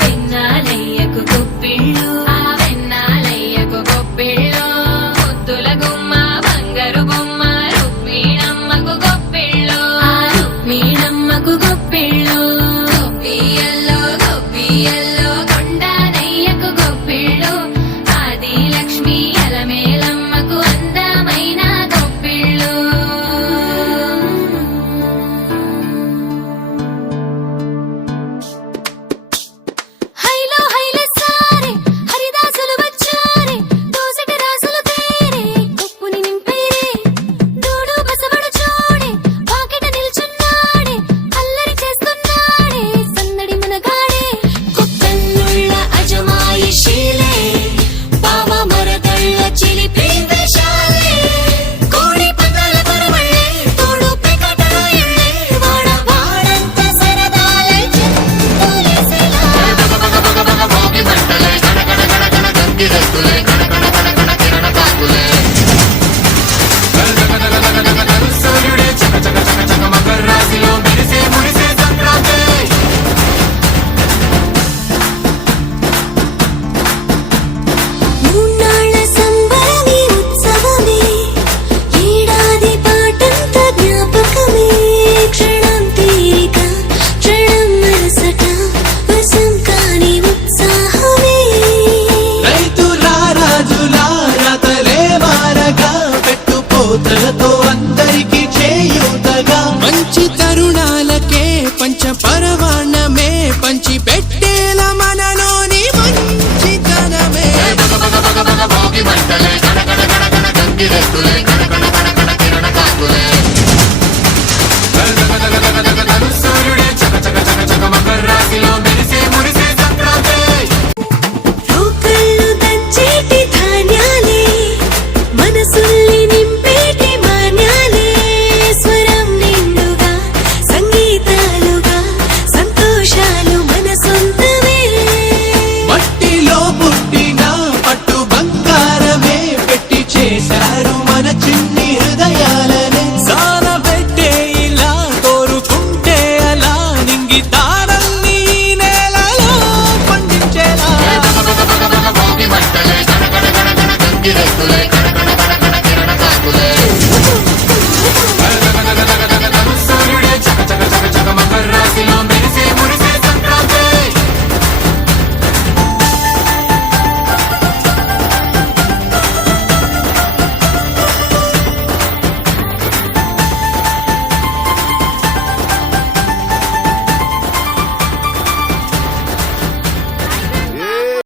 వెన్నాలయ్యకు గొప్పిళ్ళు ఆ వెన్నాలయ్యకు గొప్పిళ్ళు ముద్దుల గుమ్మ బంగారు బొమ్మ రుక్మిణమ్మకు గొప్పిళ్ళు ఆ రుక్మిణమ్మకు గొప్పిళ్ళు గొప్పియల్లో గొప్పియల్లో కొండానయ్యకు గొప్పిళ్ళు ఆది లక్ష్మి అలమేలమ్మకు అందమైన గొప్పిళ్ళు హైలో హైలే సారే హరిదాసులు వచ్చారే దోసటి రాసులు తేరే కుప్పుని నింపేరే దూడు బసవడు చూడే పాకెట నిల్చున్నాడే అల్లరి చేస్తున్నాడే సందడి మునగాడే కుక్కన్నుళ్ళ అజమాయిషీలే పావ మరదళ్ళ చిలిపి వేషాలే కోడి పందాల పరమళ్ళే తోడు పెకటల ఇళ్ళే వాడ వాడంత సరదాలే చెందులేసేలా భోగి మంటలే గణ గణ గణ గణ గంగిరెద్దులే గణ